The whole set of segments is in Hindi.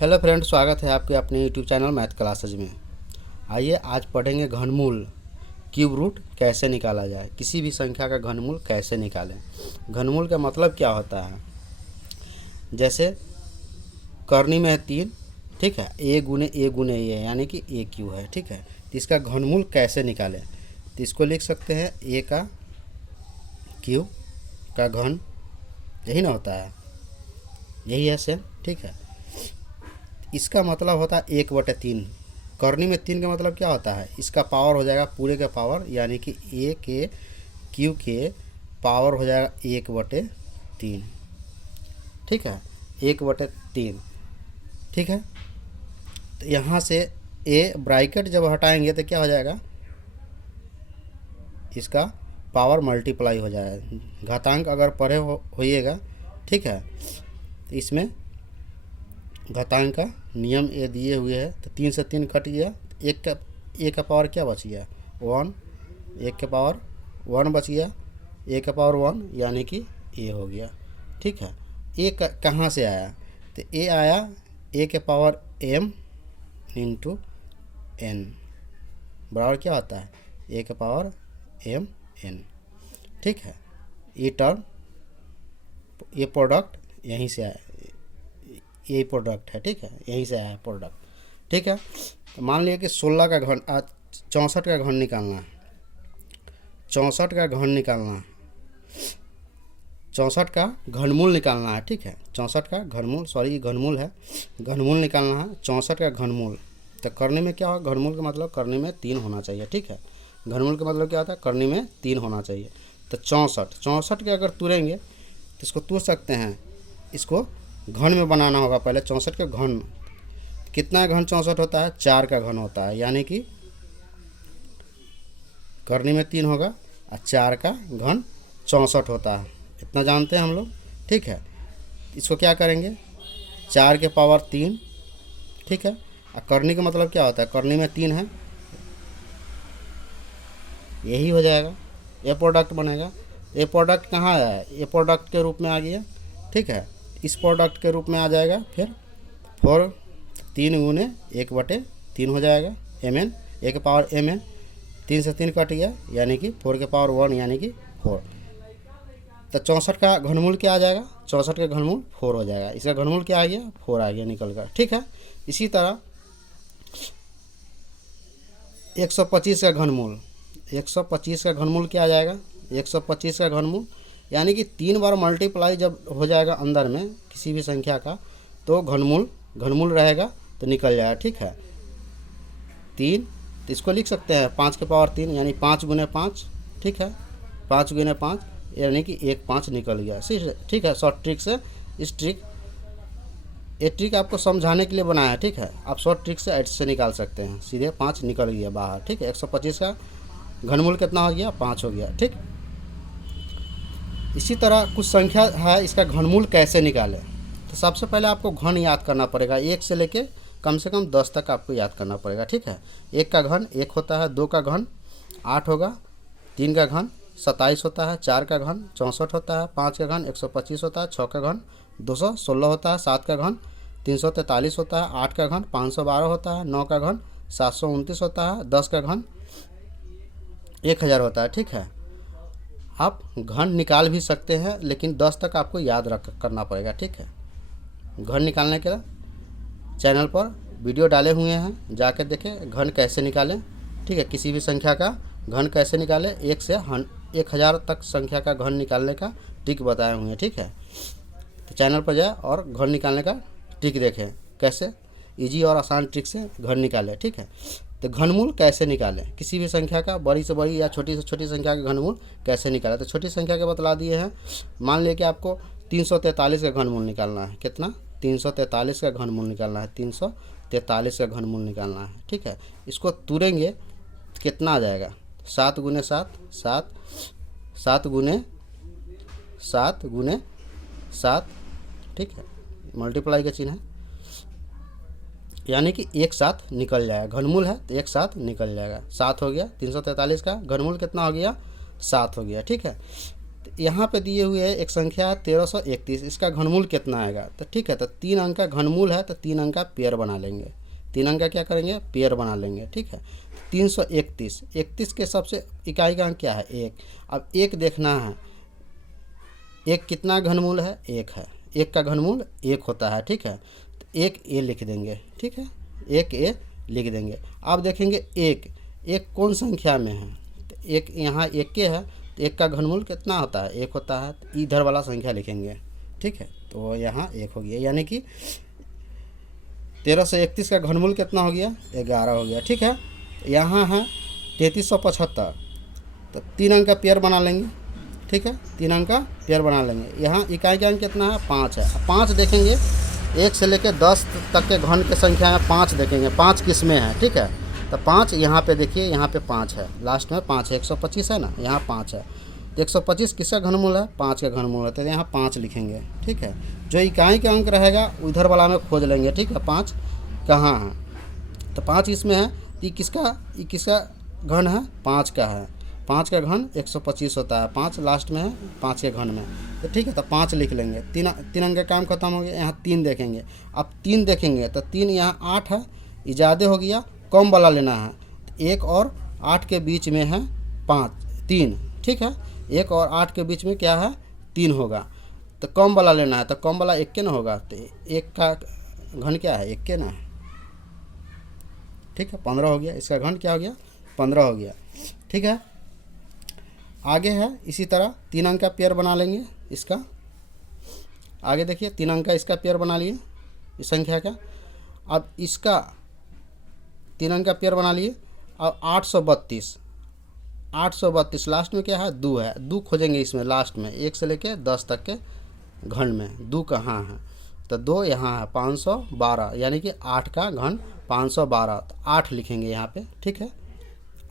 हेलो फ्रेंड, स्वागत है आपके अपने यूट्यूब चैनल मैथ क्लासेज में। आइए आज पढ़ेंगे घनमूल क्यूब रूट कैसे निकाला जाए। किसी भी संख्या का घनमूल कैसे निकालें। घनमूल का मतलब क्या होता है, जैसे करनी में है 3, ठीक है, ए गुने ए यानी कि ए क्यू है, ठीक है। तो इसका घनमूल कैसे निकालें, तो इसको लिख सकते हैं ए का क्यू का घन, यही ना होता है, यही है सेम, ठीक है। इसका मतलब होता है 1/3। करनी में 3 का मतलब क्या होता है, इसका पावर हो जाएगा पूरे का पावर, यानी कि ए के क्यू के पावर हो जाएगा 1/3, ठीक है, 1/3, ठीक है। तो यहाँ से ए ब्रैकेट जब हटाएंगे तो क्या हो जाएगा, इसका पावर मल्टीप्लाई हो जाएगा। घातांक अगर पढ़े होइएगा, ठीक है, तो इसमें घातांक का नियम ये दिए हुए है। तो 3 से 3 कट गया, एक का पावर क्या बच गया 1, एक का पावर 1 बच गया, ए का पावर 1 यानी कि ए हो गया, ठीक है। ए कहाँ से आया, तो ए आया ए के पावर m इंटू n बराबर क्या होता है ए के पावर m n, ठीक है। ये टर्म, ये प्रोडक्ट यहीं से आया, यही प्रोडक्ट है, ठीक है, यहीं से आया है प्रोडक्ट, ठीक है। तो मान लिया कि 16 का घन 64 का घन निकालना है, 64 का घन निकालना है, 64 का घनमूल निकालना है, ठीक है। 64 का घनमूल, सॉरी घनमूल है, घनमूल निकालना है 64 का घनमूल। तो करने में क्या होगा, घनमूल का मतलब करने में 3 होना चाहिए, ठीक है। घनमूल का मतलब क्या होता है, करने में 3 होना चाहिए। तो 64 के अगर तुरेंगे तो इसको तुर सकते हैं, इसको घन में बनाना होगा पहले। 64 का घन कितना घन 64 होता है, 4 का घन होता है, यानी कि करनी में 3 होगा और 4 का घन 64 होता है, इतना जानते हैं हम लोग, ठीक है। इसको क्या करेंगे, 4 के पावर 3, ठीक है। और करनी का मतलब क्या होता है, करनी में 3 है, यही हो जाएगा, ये प्रोडक्ट बनेगा। ये प्रोडक्ट कहाँ है, ये प्रोडक्ट के रूप में आ गया, ठीक है। इस प्रोडक्ट के रूप में आ जाएगा, फिर 3 गुने 1/3 हो जाएगा, mn, ए के पावर mn, 3 से 3 कट गया, यानी कि 4 के पावर 1 यानी कि 4। तो 64 का घनमूल क्या आ जाएगा, 64 का घनमूल 4 हो जाएगा। इसका घनमूल क्या आ गया, 4 आ गया निकल कर, ठीक है। इसी तरह 125 का घनमूल, 125 का घनमूल क्या आ जाएगा, 125 का घनमूल यानी कि 3 बार मल्टीप्लाई जब हो जाएगा अंदर में किसी भी संख्या का, तो घनमूल रहेगा तो निकल जाएगा, ठीक है। 3, तो इसको लिख सकते हैं 5 के पावर 3 यानी 5 गुने 5, ठीक है, 5 गुने 5 यानी कि 1 5 निकल गया, ठीक है। शॉर्ट ट्रिक से ये ट्रिक आपको समझाने के लिए बनाया है, ठीक है। आप शॉर्ट ट्रिक से ऐसे निकाल सकते हैं, सीधे 5 निकल गया बाहर, ठीक है। 125 का घनमूल कितना हो गया, 5 हो गया, ठीक। इसी तरह कुछ संख्या है, इसका घनमूल कैसे निकालें। तो सबसे पहले आपको घन याद करना पड़ेगा, 1 से लेके कम से कम 10 तक आपको याद करना पड़ेगा, ठीक है। 1 का घन 1 होता है, 2 का घन 8 होगा, 3 का घन 27 होता है, 4 का घन 64 होता है, 5 का घन 125 होता है, 6 का घन 216 होता है, 7 का घन 343 होता है, 8 का घन 512 होता है, 9 का घन 729 होता है, 10 का घन 1000 होता है, ठीक है। आप घन निकाल भी सकते हैं, लेकिन 10 तक आपको याद करना पड़ेगा, ठीक है। घन निकालने के चैनल पर वीडियो डाले हुए हैं, जाकर देखें घन कैसे निकालें, ठीक है। किसी भी संख्या का घन कैसे निकालें, 1 से 1000 तक संख्या का घन निकालने का ट्रिक बताए हुए हैं, ठीक है। तो चैनल पर जाए और घन निकालने का ट्रिक देखें, कैसे इजी और आसान ट्रिक से घन निकालें, ठीक है। तो घनमूल कैसे निकालें, किसी भी संख्या का, बड़ी से बड़ी या छोटी से छोटी संख्या का घनमूल कैसे निकालें। तो छोटी संख्या के बतला दिए हैं। मान लिया कि आपको 343 का घनमूल निकालना है, कितना, 343 का घनमूल निकालना है, 343 का घनमूल निकालना है, ठीक है। इसको तुरेंगे कितना आ जाएगा, 7 गुने 7, 7 गुने 7, ठीक है, मल्टीप्लाई का चिन्ह है, यानी कि एक साथ निकल जाएगा। घनमूल है तो एक साथ निकल जाएगा, 7 हो गया। 343 का घनमूल कितना हो गया, 7 हो गया, ठीक है। यहाँ पे दिए हुए है एक संख्या है 1331, इसका घनमूल कितना आएगा? तो ठीक है, तो 3 अंक का घनमूल है तो 3 अंक का पेयर बना लेंगे। 3 अंक का क्या करेंगे? पेयर बना लेंगे। ठीक है, 331, 31 के सबसे इकाई का अंक क्या है? 1। अब 1 देखना है, 1 कितना घनमूल है? 1 है। 1 का घनमूल 1 होता है। ठीक है, तो 1 ए लिख देंगे। ठीक है, 1 ए लिख देंगे। अब देखेंगे 1 कौन संख्या में है? तो 1 यहाँ 1 के है, तो 1 का घनमूल कितना होता है? 1 होता है। तो इधर वाला संख्या लिखेंगे। ठीक है, तो यहाँ 1 हो गया, यानी कि 1331 का घनमूल कितना हो गया? 11 हो गया। ठीक है, यहाँ है 3375, तो 3 अंक का पेयर बना लेंगे। ठीक है, 3 अंक का पेयर बना लेंगे। यहाँ इकाई का अंक कितना है? 5 है। 5 देखेंगे, 1 से लेकर 10 तक के घन की संख्या है 5 देखेंगे। 5 किस में है? ठीक है, तो 5 यहाँ पे देखिए, यहाँ पे 5 है, लास्ट में 5 है। 125 है ना, यहाँ 5 है, तो 125 किसका घनमूल है? 5 का घनमूल है, तो यहाँ 5 लिखेंगे। ठीक है, जो इकाई का अंक रहेगा उधर वाला में खोज लेंगे। ठीक है, 5 कहाँ है? तो 5 इसमें है, तो ये किसका घन है? 5 का है। 5 का घन 125 होता है, 5 लास्ट में है 5 के घन में। तो ठीक है, तो 5 लिख लेंगे। 3 अंक का काम खत्म हो गया। यहाँ 3 देखेंगे। अब 3 देखेंगे तो 3 यहाँ 8 है, ये ज़्यादा हो गया, कम वाला लेना है। तो 1 और 8 के बीच में है 3। ठीक है, 1 और 8 के बीच में क्या है? 3 होगा, तो कम वाला लेना है। तो कम वाला 1 के ना होगा, तो 1 का घन क्या है? 1 के ना है। ठीक है, 15 हो गया। इसका घन क्या हो गया? 15 हो गया। ठीक है, आगे है इसी तरह 3 अंक का पेयर बना लेंगे इसका। आगे देखिए, 3 अंक का इसका पेयर बना लिए इस संख्या का। अब इसका 3 अंक का पेयर बना लिए। अब 832 लास्ट में क्या है? 2 है। 2 खोजेंगे इसमें लास्ट में, 1 से लेके 10 तक के घन में 2 कहाँ है? तो 2 यहाँ है, 512, यानी कि 8 का घन 512, तो 8 लिखेंगे यहाँ पे। ठीक है,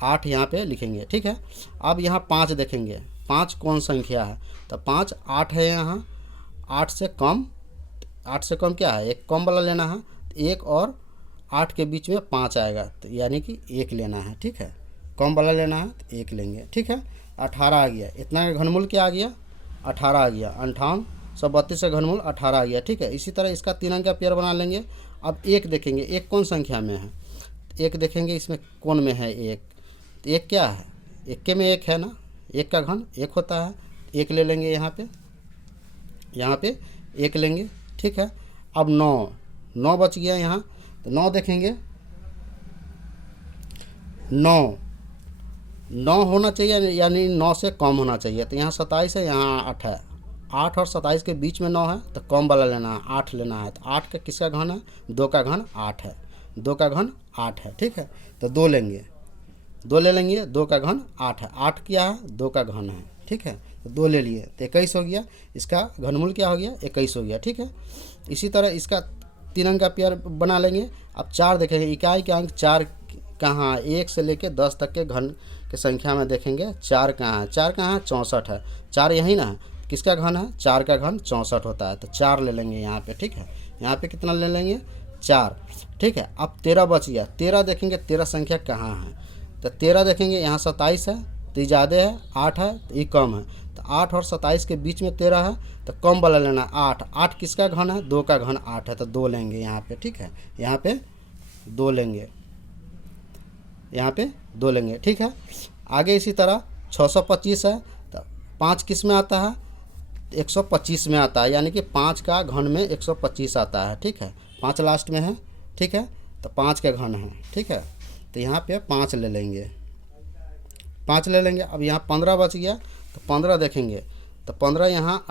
8 यहाँ पे लिखेंगे। ठीक है, अब यहाँ 5 देखेंगे, 5 कौन संख्या है? तो 5 8 है यहाँ, 8 से कम क्या है? 1 कम वाला लेना है। 1 और 8 के बीच में 5 आएगा, तो यानी कि 1 लेना है। ठीक है, कम वाला लेना है तो 1 लेंगे। ठीक है, 18 आ गया। इतना का घनमूल क्या आ गया? 18 आ गया। 5832 का घनमूल 18 आ गया। ठीक है, इसी तरह इसका 3 अंक का पेयर बना लेंगे। अब 1 देखेंगे, 1 कौन संख्या में है? 1 देखेंगे, इसमें कौन में है? 1, तो 1 क्या है? 1 के में 1 है ना, 1 का घन 1 होता है। 1 ले लेंगे यहाँ पे 1 लेंगे। ठीक है, अब 9 बच गया यहाँ, तो 9 देखेंगे। 9 होना चाहिए, यानी 9 से कम होना चाहिए। तो यहाँ 27 है, यहाँ 8 है। 8 और 27 के बीच में 9 है, तो कम वाला लेना है, 8 लेना है। तो 8 का किसका घन है? 2 का घन 8 है। 2 का घन 8 है। ठीक है, तो 2 लेंगे, 2 ले लेंगे। 2 का घन 8 है। 8 क्या है? 2 का घन है। ठीक है, तो 2 ले लिए, तो 21 हो गया। इसका घनमूल क्या हो गया? 21 हो गया। ठीक है, इसी तरह इसका 3 अंक का पेयर बना लेंगे। अब 4 देखेंगे, इकाई के अंक 4 कहाँ? 1 से लेके 10 तक के घन के संख्या में देखेंगे 4 कहाँ है? 4 कहाँ है? 64 है। 4 यही ना है, किसका घन है? 4 का घन 64 होता है, तो 4 ले लेंगे यहाँ पे। ठीक है, यहाँ पे कितना ले लेंगे? 4। ठीक है, अब 13 बच गया। 13 देखेंगे, 13 संख्या कहाँ है? तो 13 देखेंगे, यहाँ 27 है, तो ये ज़्यादा है। 8 है, तो ये कम है। तो 8 और 27 के बीच में 13 है, तो कम वाला लेना है 8। 8 किसका घन है? 2 का घन 8 है, तो 2 लेंगे यहाँ पे। ठीक है, यहाँ पे 2 लेंगे, यहाँ पे 2 लेंगे। ठीक है, आगे इसी तरह 625 है, तो 5 किस में आता है? 125 में आता है, यानी कि 5 का घन में 125 आता है। ठीक है, 5 लास्ट में है। ठीक है, तो 5 का घन है। ठीक है, तो यहाँ पे 5 ले लेंगे, 5 ले लेंगे। अब यहाँ 15 बच गया, तो 15 देखेंगे, तो 15 यहाँ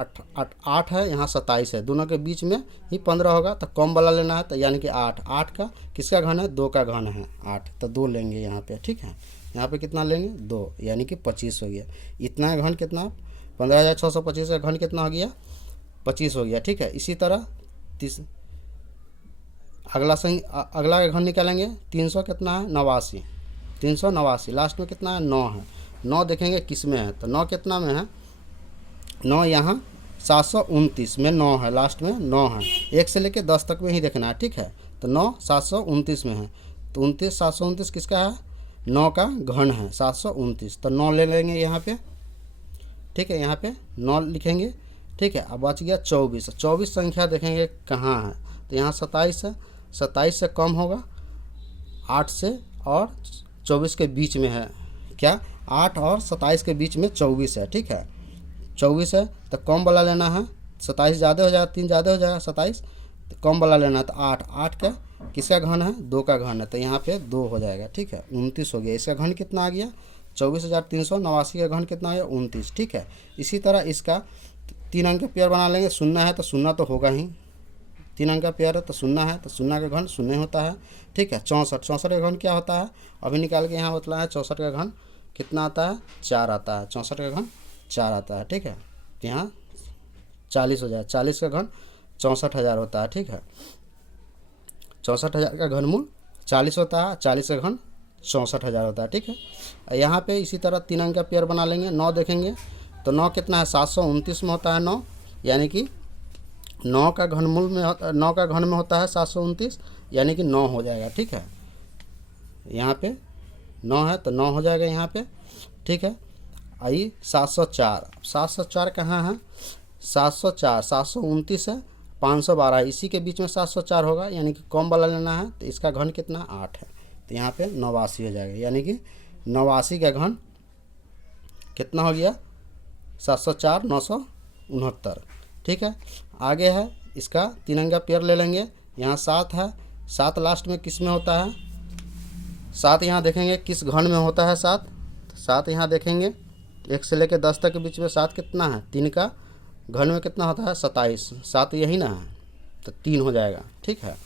8 है, यहाँ 27 है, दोनों के बीच में ही 15 होगा, तो कम वाला लेना है, तो यानी कि 8। 8 का किसका घन है? 2 का घन है 8, तो 2 लेंगे यहाँ पे। ठीक है, यहाँ पे कितना लेंगे? 2, यानी कि 25 हो गया। इतना घन कितना? 15,625 का घन कितना हो गया? 25 हो गया। ठीक है, इसी तरह अगला घन निकालेंगे। 300 कितना है? 89। 389 लास्ट में कितना है? 9 है। 9 देखेंगे किस में है, तो 9 कितना में है? 9 यहाँ 729 में 9 है, लास्ट में 9 है। 1 से लेके 10 तक में ही देखना है। ठीक है, तो 9 729 में है, तो 29 729 किसका है? 9 का घन है 729, तो 9 ले लेंगे यहाँ पे। ठीक है, यहाँ पे 9 लिखेंगे। ठीक है, अब बच गया 24। 24 संख्या देखेंगे कहाँ है, तो यहाँ 27 है। 27 से कम होगा 8 से और 24 के बीच में है क्या, 8 और 27 के बीच में 24 है। ठीक है, 24 है तो कम वाला लेना है। 27 ज़्यादा हो जाएगा, 3 ज़्यादा हो जाएगा 27, तो कम वाला लेना है। तो 8, 8 का किसका घन है, 2 का घन है, तो यहाँ पे 2 हो जाएगा। ठीक है, 29 हो गया। इसका घन कितना आ गया, 24,389 का घन कितना आ गया, 29। ठीक है, इसी तरह इसका 3 अंक का पेयर बना लेंगे। शून्य है तो शून्य तो होगा ही, 3 अंक का पेयर है तो शून्य है, तो शून्य का घन शून्य होता है। ठीक है, 64, 64 का घन क्या होता है, अभी निकाल के यहाँ बतला है। 64 का घन कितना आता है, 4 आता है। 64 का घन 4 आता है। ठीक है, यहाँ 40 हो जाए। 40 का घन 64,000 होता है। ठीक है, 64,000 का घनमूल 40 होता है, 40 का घन 64,000 होता है। ठीक है, यहाँ पे इसी तरह 3 अंक का पेयर बना लेंगे। 9 देखेंगे तो 9 कितना है, 729 में होता है 9, यानी कि 9 का घनमूल में 9 का घन में होता है 729, यानी कि 9 हो जाएगा। ठीक है, यहाँ पे 9 है तो 9 हो जाएगा यहाँ पे। ठीक है, आई 704। 704 कहाँ है, 704, 729 है, 512, इसी के बीच में 704 होगा, यानी कि कम वाला लेना है। तो इसका घन कितना 8 है, तो यहाँ पे 89 हो जाएगा, यानी कि 89 का घन कितना हो गया, 704, 969। ठीक है, आगे है इसका 3 अंक का पेयर ले लेंगे। यहाँ 7 है, 7 लास्ट में किस में होता है, 7 यहाँ देखेंगे किस घन में होता है। 7 यहाँ देखेंगे 1 से लेकर 10 तक के बीच में 7 कितना है, 3 का घन में कितना होता है, 27। 7 यही ना है, तो 3 हो जाएगा। ठीक है,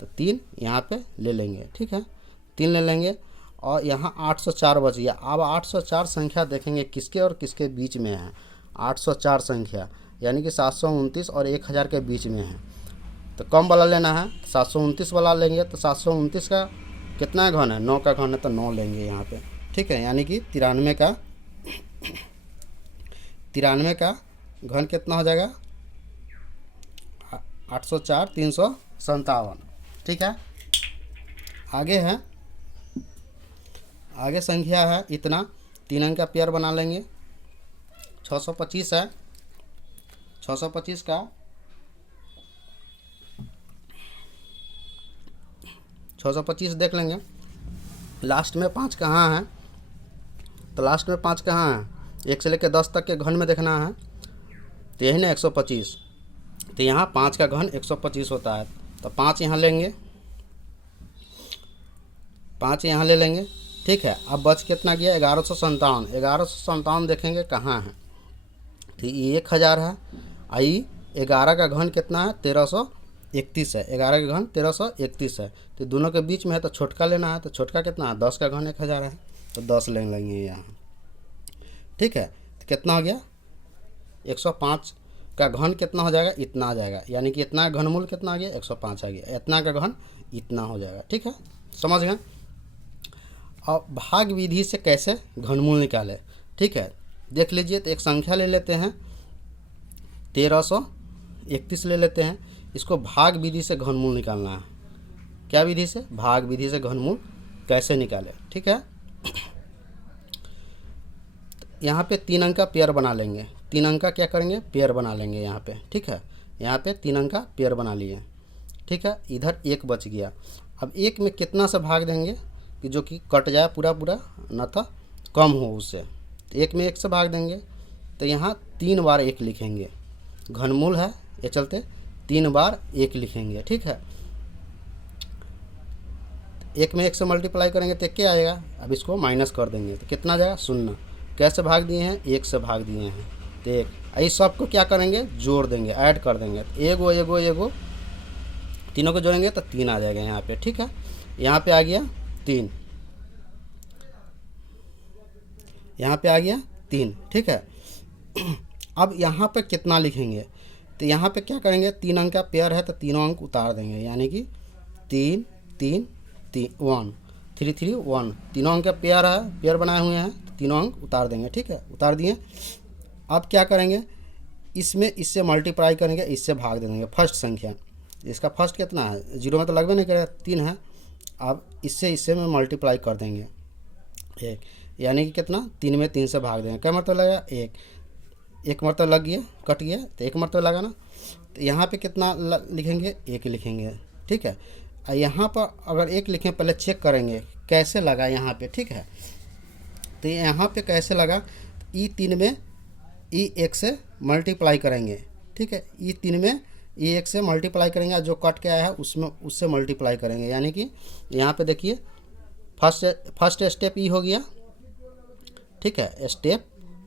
तो 3 यहाँ पे ले लेंगे। ठीक है, 3 ले लेंगे और यहाँ 804 बच गया। अब 804 संख्या देखेंगे किसके और किसके बीच में है। 804 संख्या यानी कि 729 और 1000 के बीच में है, तो कम वाला लेना है। 729 वाला लेंगे तो 729 का कितना घन है, 9 का घन है, तो 9 लेंगे यहाँ पे। ठीक है, यानी कि 93 का घन कितना हो जाएगा, 804, 357। ठीक है, आगे संख्या है इतना। 3 अंक का पेयर बना लेंगे। 625 है, 625 का 625 देख लेंगे। लास्ट में 5 कहाँ है, तो लास्ट में 5 कहाँ है, 1 से लेकर 10 तक के घन में देखना है, तो यही ना 125। तो यहाँ 5 का घन 125 होता है, तो 5 यहाँ लेंगे, 5 यहाँ ले लेंगे। ठीक है, अब बच कितना गया, 1157। 1157 देखेंगे कहाँ है, तो ये 1000 है। आई 11 का घन कितना है, 1331 है। 11 का घन 1331 है, तो दोनों के बीच में है, तो छोटका लेना है। तो छोटका कितना है, 10 का घन 1000 है, तो 10 ले लेंगे यहाँ। ठीक है, तो कितना हो गया, 105 का घन कितना हो जाएगा, इतना आ जाएगा, यानी कि इतना घनमूल कितना आ गया, 105 आ गया। इतना का घन इतना हो जाएगा। ठीक है, समझ गए। और भाग विधि से कैसे घनमूल निकाले, ठीक है, देख लीजिए। तो एक संख्या ले लेते हैं, 1331 ले लेते हैं। इसको भाग विधि से घनमूल निकालना है। क्या विधि से, भाग विधि से घनमूल कैसे निकाले। ठीक है, यहाँ पे 3 अंक का पेयर बना लेंगे। 3 अंक का क्या करेंगे, पेयर बना लेंगे यहाँ पे। ठीक है, यहाँ पे 3 अंक का पेयर बना लिए। ठीक है, इधर 1 बच गया। अब 1 में कितना से भाग देंगे कि जो कि कट जाए पूरा पूरा, न तो कम हो उससे। तो 1 में 1 से भाग देंगे, तो यहाँ 3 बार 1 लिखेंगे। घनमूल है ये चलते 3 बार 1 लिखेंगे। ठीक है, 1 में 1 से मल्टीप्लाई करेंगे तो क्या आएगा, अब इसको माइनस कर देंगे तो कितना जाएगा, 0। कैसे भाग दिए हैं, 1 से भाग दिए हैं, तो 1। इस सब को क्या करेंगे, जोड़ देंगे, ऐड कर देंगे। तो एगो तीनों को जोड़ेंगे तो 3 आ जाएगा यहाँ पे। ठीक है, यहाँ पे आ गया 3, यहाँ पे आ गया 3। ठीक है, अब यहाँ पे कितना लिखेंगे, तो यहाँ पे क्या करेंगे, 3 अंक का पेयर है तो तीनों अंक उतार देंगे, यानी कि 3 3 3 1 3 3 1। तीनों अंक का पेयर है, पेयर बनाए हुए हैं, तो तीनों अंक उतार देंगे। ठीक है, उतार दिए। अब क्या करेंगे, इसमें इससे मल्टीप्लाई करेंगे, इससे भाग देंगे फर्स्ट संख्या। इसका फर्स्ट कितना है, 0 में तो लगभग नहीं करेगा, 3 है। अब इससे में मल्टीप्लाई कर देंगे 1, यानी कि कितना, 3 में 3 से भाग देंगे। क्या मतलब लगेगा, 1। एक मरतबा लग गया, कट गया, तो एक मरतबा लगाना। तो यहाँ पे कितना लिखेंगे, एक लिखेंगे, ठीक है। और यहाँ पर अगर एक लिखें, पहले चेक करेंगे कैसे लगा यहाँ पे, ठीक है। तो यहाँ पे कैसे लगा, E3 में E1 से मल्टीप्लाई करेंगे, ठीक है। E3 में E1 से मल्टीप्लाई करेंगे, जो कट के आया है उसमें उससे मल्टीप्लाई करेंगे, यानी कि यहाँ पे देखिए फर्स्ट स्टेप ई हो गया, ठीक है, स्टेप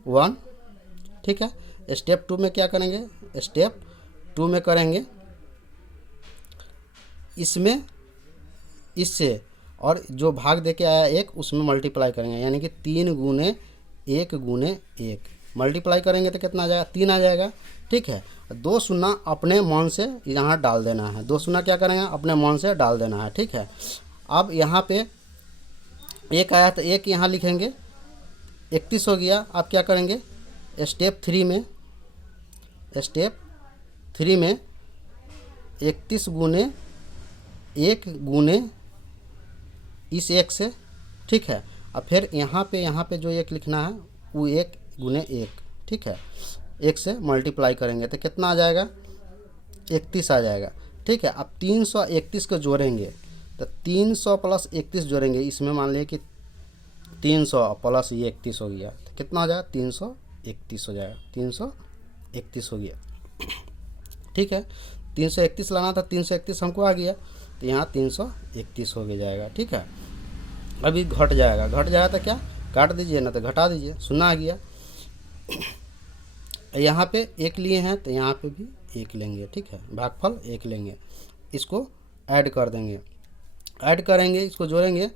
1, ठीक है। स्टेप 2 में क्या करेंगे, स्टेप 2 में करेंगे इसमें इससे, और जो भाग दे के आया एक उसमें मल्टीप्लाई करेंगे, यानी कि 3 गुने 1 गुने 1 मल्टीप्लाई करेंगे तो कितना आ जाएगा, 3 आ जाएगा, ठीक है। 2 शून्य अपने मन से यहाँ डाल देना है, 2 शून्य क्या करेंगे, अपने मन से डाल देना है, ठीक है। अब यहाँ पे एक आया तो एक यहाँ लिखेंगे, 31 हो गया। आप क्या करेंगे, स्टेप 3 में 31 गुने 1 गुने इस 1 से, ठीक है। अब फिर यहाँ पे जो 1 लिखना है वो 1 गुने 1, ठीक है, 1 से मल्टीप्लाई करेंगे तो कितना आ जाएगा, 31 आ जाएगा, ठीक है। अब 331 को जोड़ेंगे तो 300 प्लस 31 जोड़ेंगे, इसमें मान लिया कि 300 प्लस ये 31 हो गया, तो कितना हो जाएगा, 331 हो जाएगा, 331 हो गया, ठीक है। 331 लाना था, 331 हमको आ गया, तो यहाँ 331 हो गया जाएगा, ठीक है। अभी घट जाएगा तो क्या काट दीजिए, ना तो घटा दीजिए, शून्य आ गया। यहाँ पे 1 लिए हैं तो यहाँ पे भी 1 लेंगे, ठीक है, भागफल 1 लेंगे, इसको ऐड कर देंगे, ऐड करेंगे, इसको जोड़ेंगे,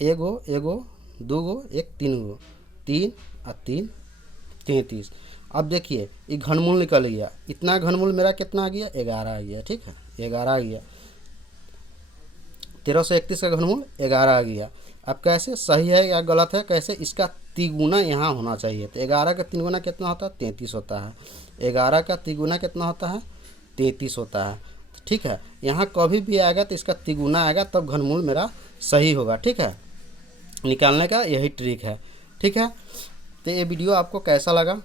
एगो 2 गो 1 3 गो, 3 और 3 33। अब देखिए ये घनमूल निकल गया, इतना घनमूल मेरा कितना आ गया, 11 आ गया, ठीक है, 11 आ गया। 1331 का घनमूल 11 आ गया। अब कैसे सही है या गलत है, कैसे, इसका तिगुना यहाँ होना चाहिए। तो 11 का तिगुना कितना होता है, 33 होता है। 11 का तिगुना कितना होता है, 33 होता है, ठीक है। यहाँ कभी भी आएगा तो इसका तिगुना आएगा, तब घनमूल मेरा सही होगा, ठीक है। निकालने का यही ट्रिक है, ठीक है। तो ये वीडियो आपको कैसा लगा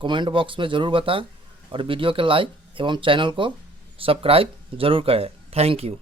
कमेंट बॉक्स में ज़रूर बताएं, और वीडियो के लाइक एवं चैनल को सब्सक्राइब ज़रूर करें। Thank you.